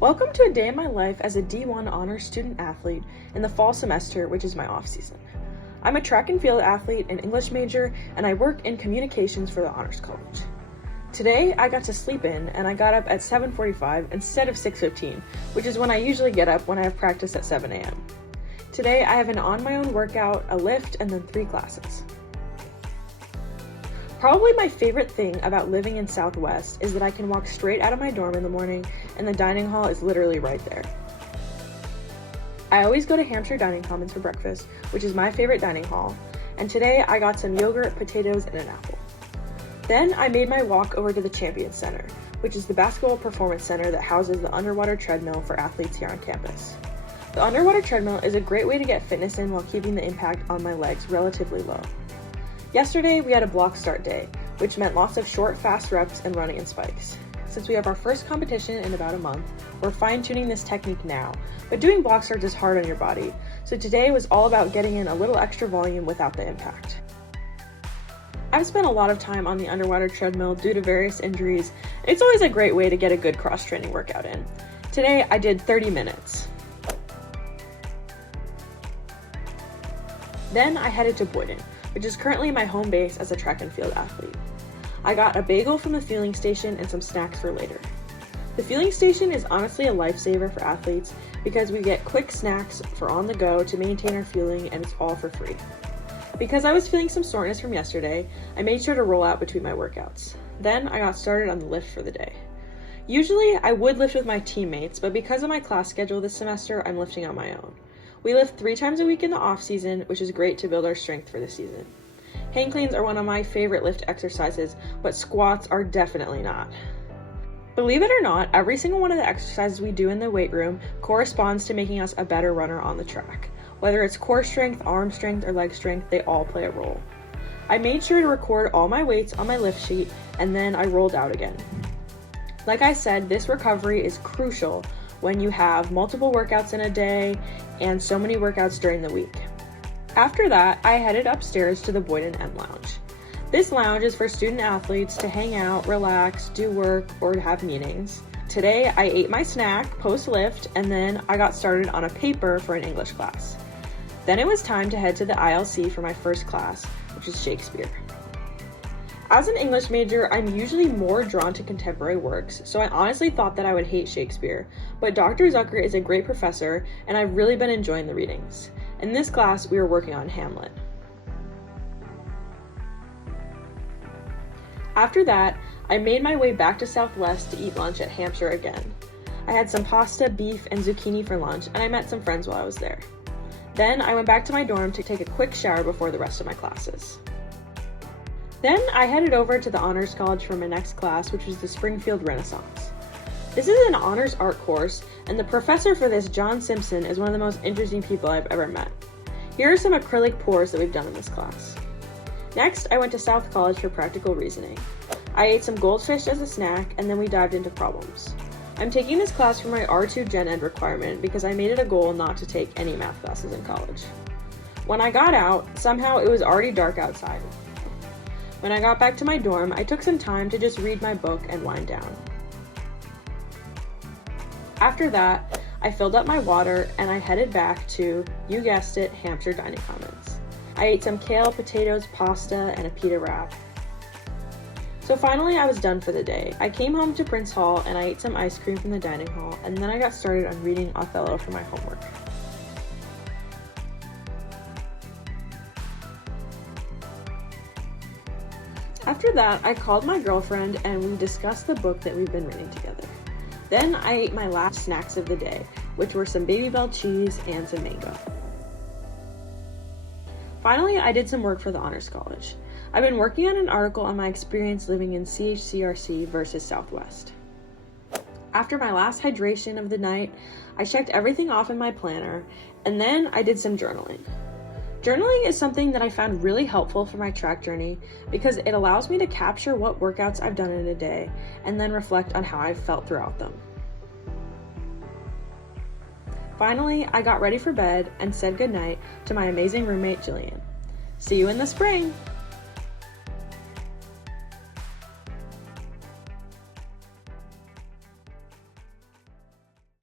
Welcome to a day in my life as a D1 honors student athlete in the fall semester, which is my off season. I'm a track and field athlete and English major, and I work in communications for the Honors College. Today, I got to sleep in, and I got up at 7:45 instead of 6:15, which is when I usually get up when I have practice at 7 a.m. Today, I have an on-my-own workout, a lift, and then 3 classes. Probably my favorite thing about living in Southwest is that I can walk straight out of my dorm in the morning and the dining hall is literally right there. I always go to Hampshire Dining Commons for breakfast, which is my favorite dining hall, and today I got some yogurt, potatoes, and an apple. Then I made my walk over to the Champions Center, which is the basketball performance center that houses the underwater treadmill for athletes here on campus. The underwater treadmill is a great way to get fitness in while keeping the impact on my legs relatively low. Yesterday, we had a block start day, which meant lots of short, fast reps and running in spikes. Since we have our first competition in about a month, we're fine-tuning this technique now, but doing block starts is hard on your body, so today was all about getting in a little extra volume without the impact. I've spent a lot of time on the underwater treadmill due to various injuries. It's always a great way to get a good cross-training workout in. Today, I did 30 minutes. Then I headed to Boynton, which is currently my home base as a track and field athlete. I got a bagel from the fueling station and some snacks for later. The fueling station is honestly a lifesaver for athletes because we get quick snacks for on the go to maintain our fueling, and it's all for free. Because I was feeling some soreness from yesterday, I made sure to roll out between my workouts. Then I got started on the lift for the day. Usually I would lift with my teammates, but because of my class schedule this semester, I'm lifting on my own. We lift 3 times a week in the off season, which is great to build our strength for the season. Hang cleans are one of my favorite lift exercises, but squats are definitely not. Believe it or not, every single one of the exercises we do in the weight room corresponds to making us a better runner on the track. Whether it's core strength, arm strength, or leg strength, they all play a role. I made sure to record all my weights on my lift sheet, and then I rolled out again. Like I said, this recovery is crucial when you have multiple workouts in a day and so many workouts during the week. After that, I headed upstairs to the Boynton M Lounge. This lounge is for student athletes to hang out, relax, do work, or have meetings. Today, I ate my snack post-lift, and then I got started on a paper for an English class. Then it was time to head to the ILC for my first class, which is Shakespeare. As an English major, I'm usually more drawn to contemporary works, so I honestly thought that I would hate Shakespeare, but Dr. Zucker is a great professor, and I've really been enjoying the readings. In this class, we were working on Hamlet. After that, I made my way back to Southwest to eat lunch at Hampshire again. I had some pasta, beef, and zucchini for lunch, and I met some friends while I was there. Then I went back to my dorm to take a quick shower before the rest of my classes. Then I headed over to the Honors College for my next class, which was the Springfield Renaissance. This is an honors art course, and the professor for this, John Simpson, is one of the most interesting people I've ever met. Here are some acrylic pours that we've done in this class. Next, I went to South College for practical reasoning. I ate some goldfish as a snack, and then we dived into problems. I'm taking this class for my R2 Gen Ed requirement because I made it a goal not to take any math classes in college. When I got out, somehow it was already dark outside. When I got back to my dorm, I took some time to just read my book and wind down. After that, I filled up my water and I headed back to, you guessed it, Hampshire Dining Commons. I ate some kale, potatoes, pasta, and a pita wrap. So finally I was done for the day. I came home to Prince Hall and I ate some ice cream from the dining hall, and then I got started on reading Othello for my homework. After that, I called my girlfriend and we discussed the book that we've been reading together. Then I ate my last snacks of the day, which were some Baby Bell cheese and some mango. Finally, I did some work for the Honors College. I've been working on an article on my experience living in CHCRC versus Southwest. After my last hydration of the night, I checked everything off in my planner, and then I did some journaling. Journaling is something that I found really helpful for my track journey because it allows me to capture what workouts I've done in a day and then reflect on how I've felt throughout them. Finally, I got ready for bed and said goodnight to my amazing roommate, Jillian. See you in the spring!